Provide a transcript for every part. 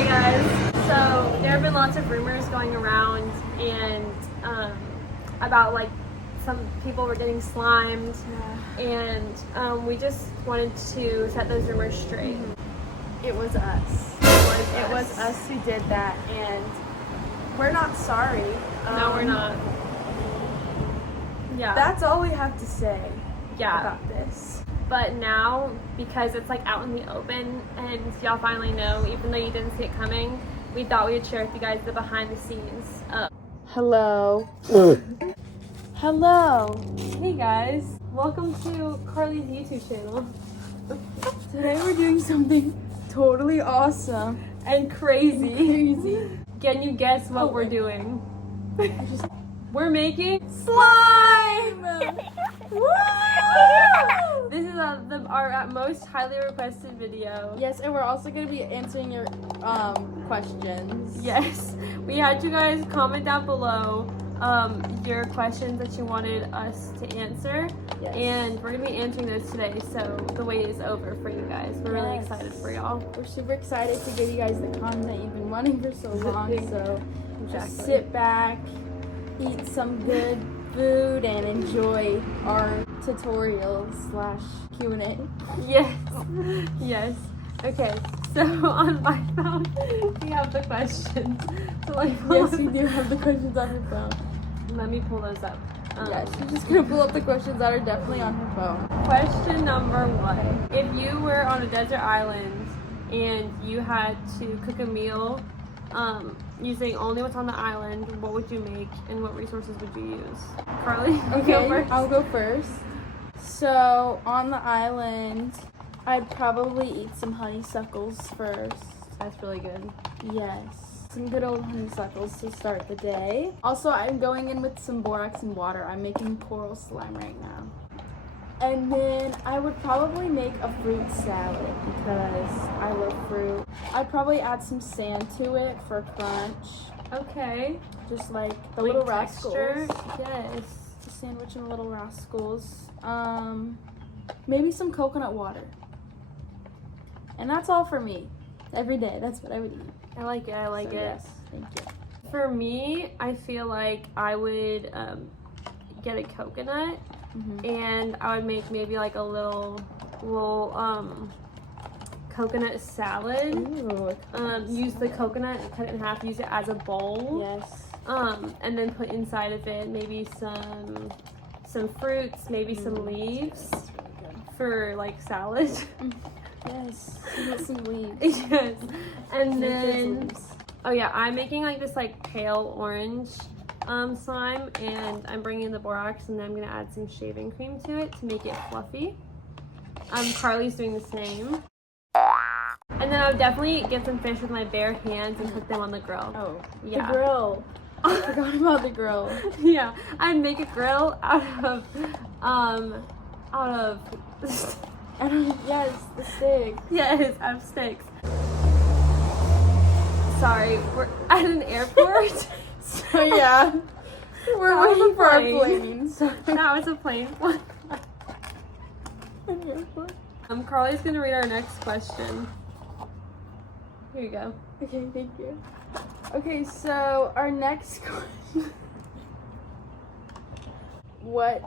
Hey guys, so there have been lots of rumors going around and about like some people were getting slimed, and we just wanted to set those rumors straight. It was us. It was us who did that, and we're not sorry. No, we're not. Yeah. That's all we have to say Yeah. about this. But now, because it's like out in the open and y'all finally know, even though you didn't see it coming, we thought we would share with you guys the behind the scenes. Hello. Hello. Hey guys, welcome to Carly's YouTube channel. Today we're doing something totally awesome. And crazy. Crazy. Can you guess what we're doing? We're making Slime! Woo! This is our most highly requested video. Yes, and we're also going to be answering your questions. Yes, we had you guys comment down below your questions that you wanted us to answer. Yes. And we're going to be answering those today, so the wait is over for you guys. We're really Yes. excited for y'all. We're super excited to give you guys the content you've been wanting for so long, so just Exactly. sit back, eat some good food, and enjoy our tutorials / Q&A. Yes, yes. Okay, so on my phone, we have the questions. So like, Yes, we do have the questions on her phone. Let me pull those up. Yes, she's just gonna pull up the questions that are definitely on her phone. Question number 1. If you were on a desert island and you had to cook a meal using only what's on the island, what would you make and what resources would you use? Carly, you Okay, go first. I'll go first. So, on the island, I'd probably eat some honeysuckles first. That's really good. Yes. Some good old honeysuckles to start the day. Also, I'm going in with some borax and water. I'm making coral slime right now. And then I would probably make a fruit salad because I love fruit. I'd probably add some sand to it for crunch. Okay. Just like the Like little texture? rascals. Yes. Just sandwiching little rascals. Maybe some coconut water. And that's all for me. Every day, that's what I would eat. I like it. I like So, it. Yes, thank you. For me, I feel like I would get a coconut and I would make maybe like a little coconut salad. Ooh, Use the coconut and cut it in half, use it as a bowl. yes. And then put inside of it maybe some fruits, maybe some leaves That's really good. for like salad. Yes, you get some leaves. Yes. And Some kids' then leaves. oh yeah, I'm making like this like pale orange slime, and I'm bringing in the borax, and then I'm gonna add some shaving cream to it to make it fluffy. Carly's doing the same. And then I would definitely get some fish with my bare hands and cook them on the grill. Oh, Yeah. the grill. I forgot about the grill. Yeah, I'd make a grill out of Yes, the stick. yes, out of sticks. Sorry, we're at an airport. So yeah, we're That was waiting a for our plane. planes. That was a plane. Carly's gonna read our next question. Here you go. Okay, thank you. Okay, so our next question. What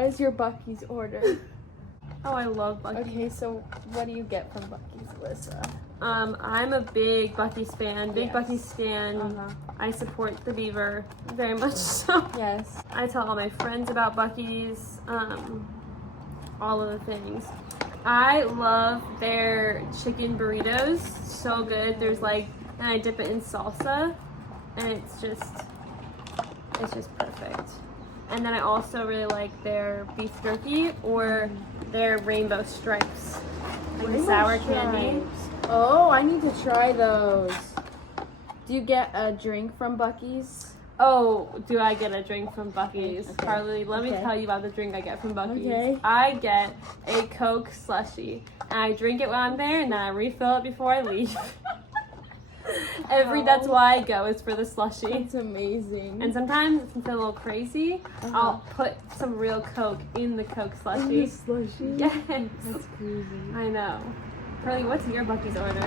is your Buc-ee's order? Oh, I love Buc-ee's. Okay, so what do you get from Buc-ee's, Alyssa? I'm a big Buc-ee's fan. Big Yes. Buc-ee's fan. I support the beaver very much so. Yes. I tell all my friends about Buc-ee's, all of the things. I love their chicken burritos. So good. There's like, and I dip it in salsa, and it's just perfect. And then I also really like their beef jerky or their rainbow stripes, like the sour candy. Oh, I need to try those. Do you get a drink from Buc-ee's? Oh, do I get a drink from Buc-ee's? Okay. Carly, let me Okay. tell you about the drink I get from Buc-ee's. Okay. I get a Coke slushie, and I drink it when I'm there, and then I refill it before I leave. That's why I go, is for the slushie. It's amazing. And sometimes, if I'm a little crazy, I'll put some real Coke in the Coke slushie. Slushy? Yes. That's crazy. I know. Carly, what's your Buc-ee's order?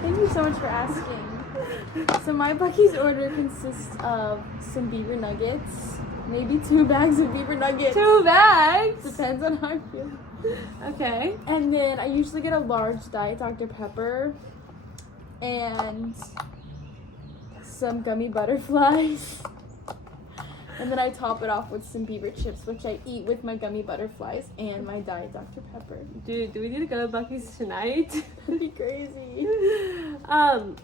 Thank you so much for asking. So my Buc-ee's order consists of some beaver nuggets, maybe 2 bags of beaver nuggets. 2 bags? Depends on how I feel. Okay. And then I usually get a large Diet Dr. Pepper and some gummy butterflies. And then I top it off with some beaver chips, which I eat with my gummy butterflies and my Diet Dr. Pepper. Dude, do we need to go to Buc-ee's tonight? That'd be crazy.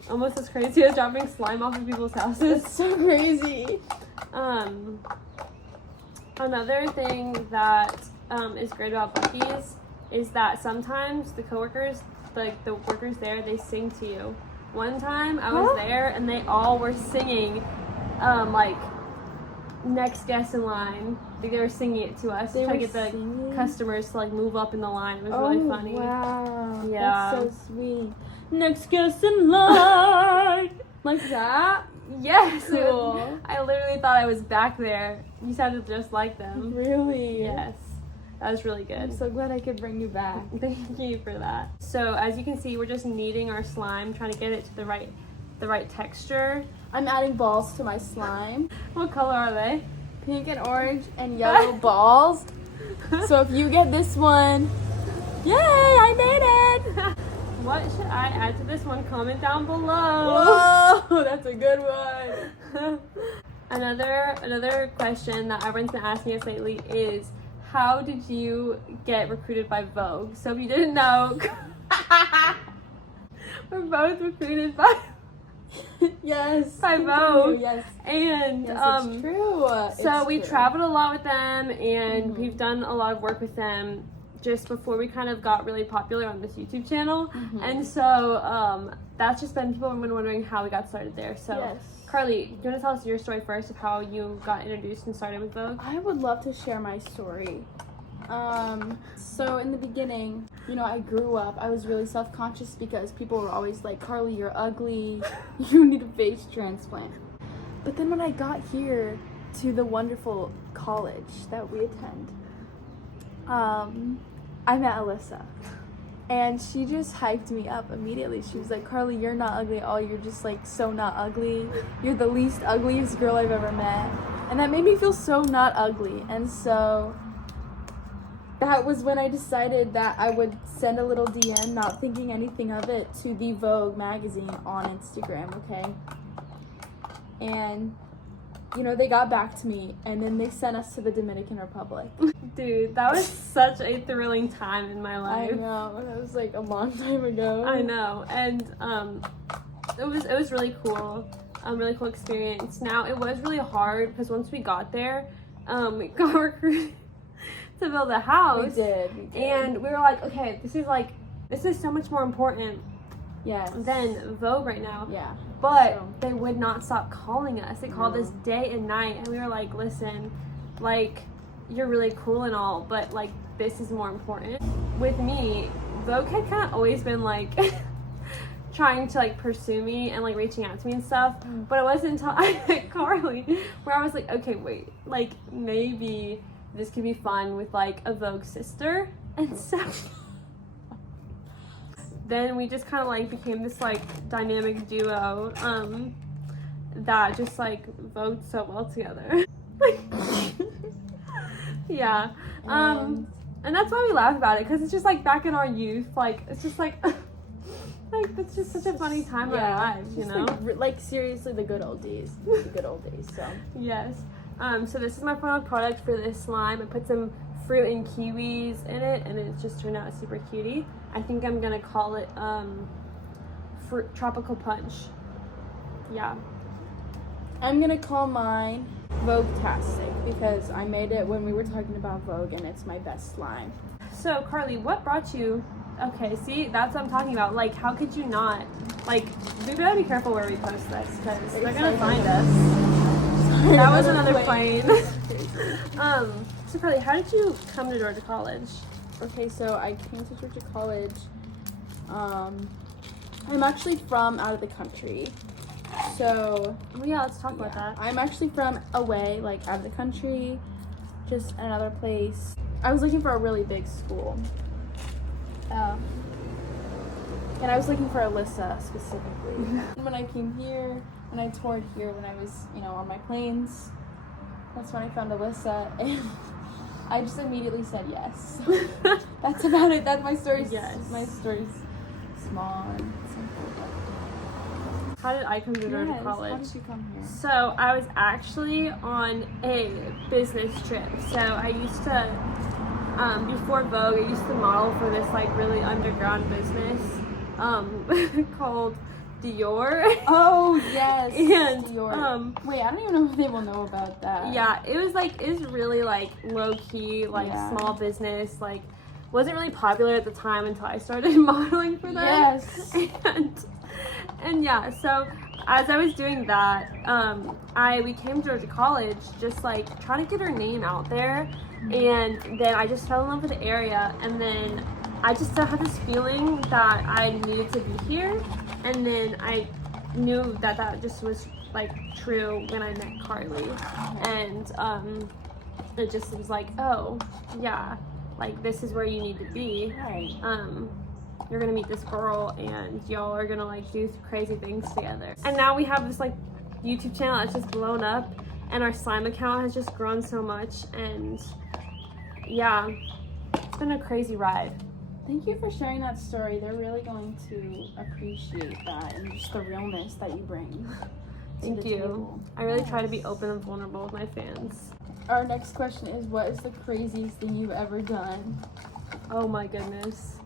Almost as crazy as dropping slime off of people's houses. That's so crazy. Another thing that is great about Buc-ee's is that sometimes the coworkers, like the workers there, they sing to you. One time I was there and they all were singing, like, next guest in line. Like, they were singing it to us to try to get the customers to like move up in the line. It was really funny. Wow. Yeah. That's so sweet. Next guest in line. Like that? Yes. Cool. I literally thought I was back there. You sounded just like them. Really? Yes. That was really I'm good. so glad I could bring you back. Thank you for that. So as you can see, we're just kneading our slime, trying to get it to the right texture. I'm adding balls to my slime. What color are they? Pink and orange and yellow balls. So if you get this one, yay, I made it! What should I add to this one? Comment down below. Whoa, that's a good one. Another question that everyone's been asking us lately is, how did you get recruited by Vogue? So if you didn't know, we're both recruited by Yes. by Vogue. Yes. And Yes, it's true. so we true. traveled a lot with them, and we've done a lot of work with them just before we kind of got really popular on this YouTube channel. And so that's just been, people have been wondering how we got started there. So Yes. Carly, do you want to tell us your story first of how you got introduced and started with Vogue? I would love to share my story. So in the beginning, you know, I grew up, I was really self-conscious because people were always like, Carly, you're ugly, you need a face transplant. But then when I got here to the wonderful college that we attend, I met Alyssa. And she just hyped me up immediately. She was like, Carly, you're not ugly at all. You're just like so not ugly. You're the least ugliest girl I've ever met. And that made me feel so not ugly. And so that was when I decided that I would send a little DM, not thinking anything of it, to the Vogue magazine on Instagram, okay? And, you know, they got back to me, and then they sent us to the Dominican Republic. Dude, that was such a thrilling time in my I life. know, that was like a long time ago. I know, and it was really cool, really cool experience. Now it was really hard because once we got there, we got recruited to build a house. We did. And we were like, okay, this is so much more important Yes. than Vogue right now. Yeah. But So- they would not stop calling us. They called us day and night, and we were like, listen, like, you're really cool and all, but like, this is more important. With me, Vogue had kind of always been like trying to like pursue me and like reaching out to me and stuff. But it wasn't until I met Carly where I was like, okay, wait, like maybe this could be fun with like a Vogue sister. And so then we just kind of like became this like dynamic duo that just like vogued so well together. Yeah. And that's why we laugh about it, because it's just like back in our youth, like it's just like like it's just such a funny time in our lives, you Just know? like seriously the good old days. The good old days, so. Yes. So this is my final product for this slime. I put some fruit and kiwis in it, and it just turned out super cutie. I think I'm gonna call it fruit tropical punch. Yeah. I'm gonna call mine Vogue-tastic because I made it when we were talking about Vogue and it's my best slime. So Carly, what brought you? Okay, see, that's what I'm talking about. Like, how could you not? Like, we gotta be careful where we post this because they're gonna find us. Sorry, That was another plane. Crazy. So Carly, how did you come to Georgia College? Okay, so I came to Georgia College. I'm actually from out of the country. So, Oh yeah, let's talk about that. I'm actually from away, like out of the country, just another place. I was looking for a really big school. And I was looking for Alyssa specifically. And when I came here, when I toured here, when I was, on my planes, that's when I found Alyssa, and I just immediately said yes. So that's about it. That's my story. Yes. My story's small and simple. How did I come to go to Yes, college? how did you come here? So I was actually on a business trip. So I used to, before Vogue, I used to model for this like really underground business called Dior. Oh yes. And Dior. Wait, I don't even know if they will know about that. yeah, it was really like low key, like Yeah. small business, like wasn't really popular at the time until I started modeling for them. Yes. And yeah, so as I was doing that, we came to Georgia College just like trying to get her name out there, and then I just fell in love with the area, and then I just still had this feeling that I needed to be here, and then I knew that just was like true when I met Carly, and it just was like, oh yeah, like this is where you need to be. Right. You're gonna meet this girl and y'all are gonna like do crazy things together. And now we have this like YouTube channel that's just blown up, and our slime account has just grown so much, and yeah, it's been a crazy ride. Thank you for sharing that story. They're really going to appreciate that and just the realness that you bring. to Thank the you. table. I really try to be Yes. open and vulnerable with my fans. Our next question is, what is the craziest thing you've ever done? Oh my goodness.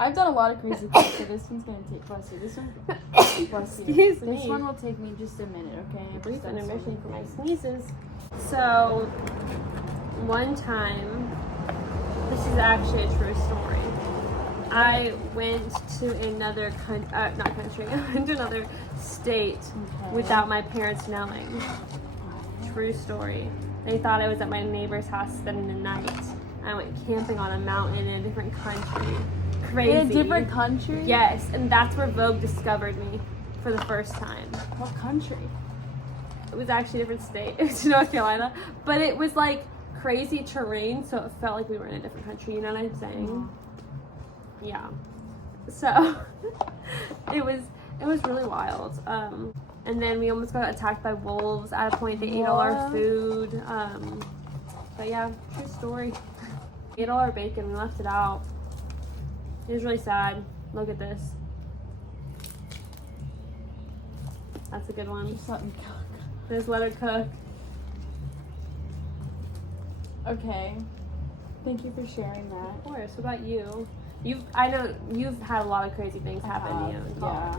I've done a lot of crazy things, so this one's gonna take, bless you. This one, bless you. Excuse This me. one will take me just a minute, okay? Brief Just done so intermission many for my things. sneezes. So, one time, this is actually a true story. I went to another I went to another state Okay. without my parents knowing. True story. They thought I was at my neighbor's house spending the night. I went camping on a mountain in a different country. Crazy. In a different country? Yes, and that's where Vogue discovered me for the first time. What country? It was actually a different state. It was North Carolina. But it was like crazy terrain, so it felt like we were in a different country, you know what I'm saying? Yeah. So it was really wild. And then we almost got attacked by wolves. At a point they ate all our What? food. But yeah, true story. They ate all our bacon, we left it out. It was really sad. Look at this. That's a good one. Just let me cook. Just let her cook. Okay. Thank you for sharing that. Of course. What about you? I know you've had a lot of crazy things happen to you in college.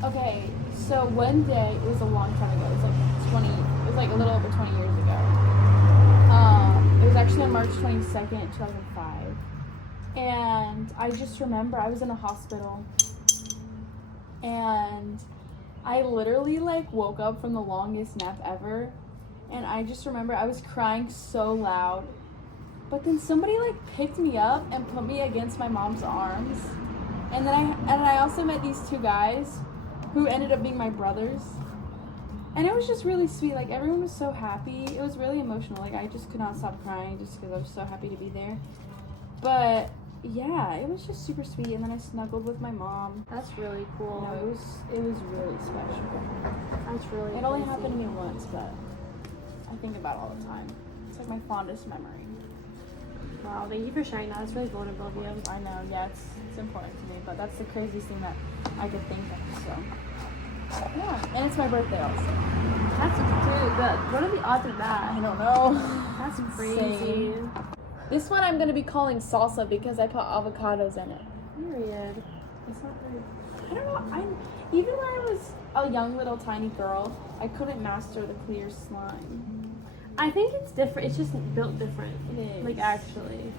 Yeah. Okay, so one day, it was a long time ago. It was like a little over 20 years ago. It was actually on March 22nd, 2005. And I just remember I was in a hospital, and I literally like woke up from the longest nap ever, and I just remember I was crying so loud. But then somebody like picked me up and put me against my mom's arms. And then I also met these two guys who ended up being my brothers. And it was just really sweet. Like everyone was so happy. It was really emotional. Like I just could not stop crying just because I was so happy to be there. But yeah, it was just super sweet. And then I snuggled with my mom. That's really cool. No, it was really special. That's really It only crazy. happened to me once, but I think about it all the time. It's like my fondest memory. Wow, thank you for sharing that. It's really vulnerable of you. I know, yeah, it's important to me, but that's the craziest thing that I could think of, so. Yeah, and it's my birthday also. That's pretty good. What are the odds of I that? don't know. That's Insane. crazy. This one I'm gonna be calling salsa because I put avocados in it. Period. It's not very... I don't know, even when I was a young little tiny girl, I couldn't master the clear slime. I think it's different. It's just built different. It is. Like actually.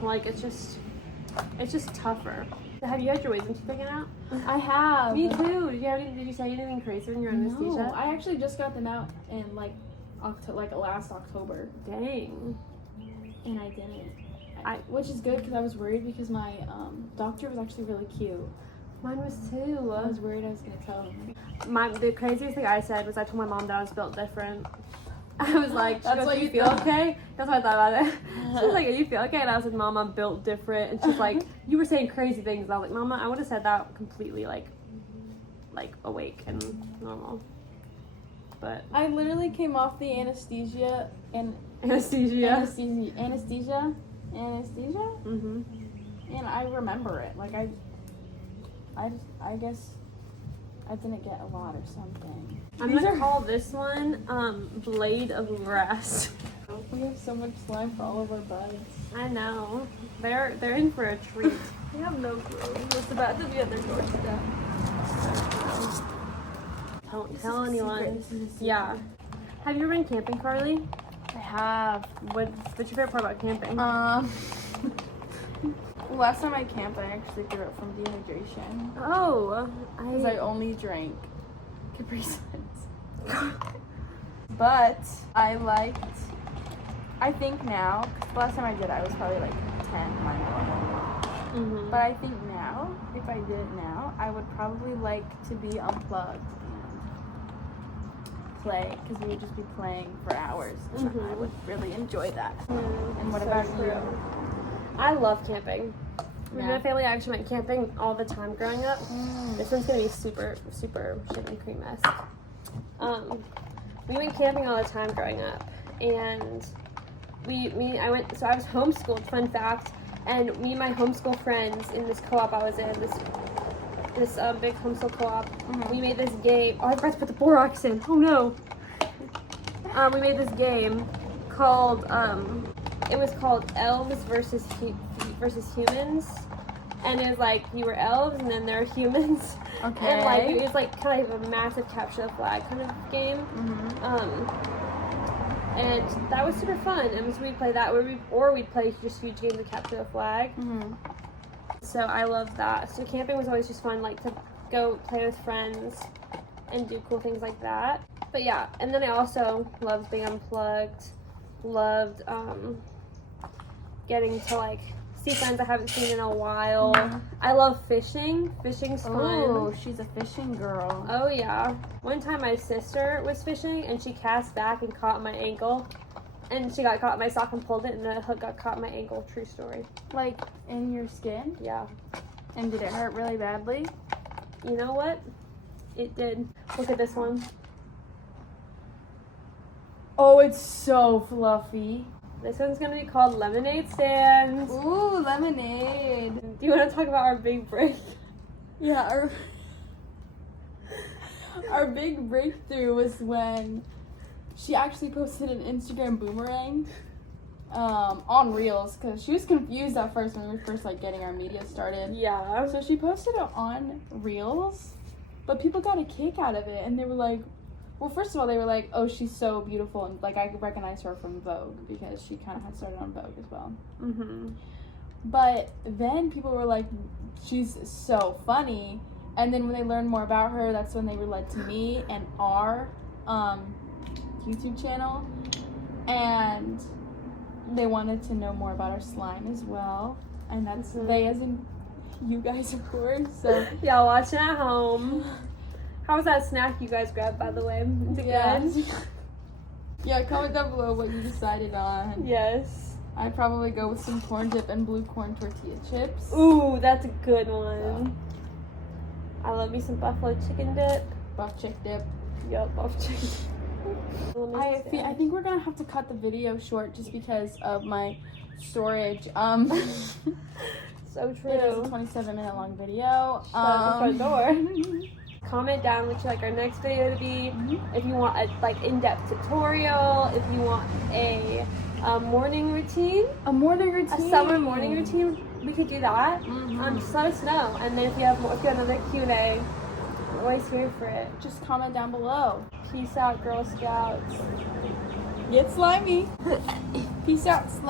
Like it's just tougher. Have you had your wisdom teeth taken out? I have. Me too. Did you say anything crazy in your anesthesia? No, I actually just got them out in like last October, Dang. and I didn't. I- Which is good because I was worried because my doctor was actually really cute. Mine was I too. was worried I was gonna tell him. The craziest thing I said was I told my mom that I was built different. I was like, she That's goes, what "Do you you feel thought. okay?" That's what I thought about it. She was like, "Do you feel okay?" And I was like, "Mom, I'm built different." And she's like, "You were saying crazy things." And I was like, "Mama, I would have said that completely like awake and normal." But I literally came off the anesthesia. anesthesia. Mhm. And I remember it. Like I guess I didn't get a lot or something. I'm gonna call this one Blade of Grass. We have so much slime for all of our buds. I know. They're in for a treat. We have no clue what's about to be at their doorstep. Don't tell anyone. Yeah. Have you ever been camping, Carly? I have. What's your favorite part about camping? Last time I camped, I actually threw up from dehydration Oh, because I only drank Capri Suns. But I think now, because last time I did, I was probably like 10, my normal. Mhm. But I think now, if I did it now, I would probably like to be unplugged and play, because we would just be playing for hours. And I would really enjoy that. And what So about true. you? I love camping. Me and Yeah. my family actually went camping all the time growing up. This one's gonna be super, super shaving cream-esque. We went camping all the time growing up, and I was homeschooled. Fun fact, and me and my homeschool friends in this co-op I was in, this big homeschool co-op, we made this game. Oh, I forgot to put the borax in. Oh no. We made this game called it was called Elves versus Humans, and it was like you were elves and then there were humans. Okay. And like it was like kind of a massive capture the flag kind of game. And that was super fun. And so we'd play that, or we'd play just huge games of capture the flag. So I love that. So camping was always just fun, like to go play with friends and do cool things like that. But yeah, and then I also loved being unplugged. Loved getting to like see friends I haven't seen in a while. I love fishing. Fishing's fun. Oh, she's a fishing girl. Oh yeah. One time my sister was fishing and she cast back and caught my ankle. And she got caught in my sock and pulled it and the hook got caught in my ankle. True story. Like in your skin? Yeah. And did it hurt really badly? You know what? It did. Look at this one. Oh, it's so fluffy. This one's gonna be called Lemonade Stand. Ooh, lemonade. Do you want to talk about our big break? Yeah, our big breakthrough was when she actually posted an Instagram boomerang on Reels, because she was confused at first when we were first like getting our media started. Yeah. So she posted it on Reels, but people got a kick out of it, and they were like, well, first of all, they were like, oh, she's so beautiful, and like I could recognize her from Vogue because she kind of had started on Vogue as well. But then people were like, she's so funny. And then when they learned more about her, that's when they were led to me and our YouTube channel. And they wanted to know more about our slime as well. And that's they as in you guys, of course. So Y'all watching at home. How was that snack you guys grabbed, by the way? Is it good? Yeah, comment down below what you decided on. Yes. I'd probably go with some corn dip and blue corn tortilla chips. Ooh, that's a good one. I love me some buffalo chicken dip. Buff chick dip. Yup, buff chicken. I think we're gonna have to cut the video short just because of my storage. So It is a true. 27-minute long video. Shut the front door. Comment down what you like our next video to be. If you want a like in-depth tutorial, if you want a morning routine, A morning routine. a summer morning routine, we could do that. Just let us know. And then if you have another Q&A, we're always here for it. Just comment down below. Peace out, Girl Scouts. Get slimy. Peace out, slime.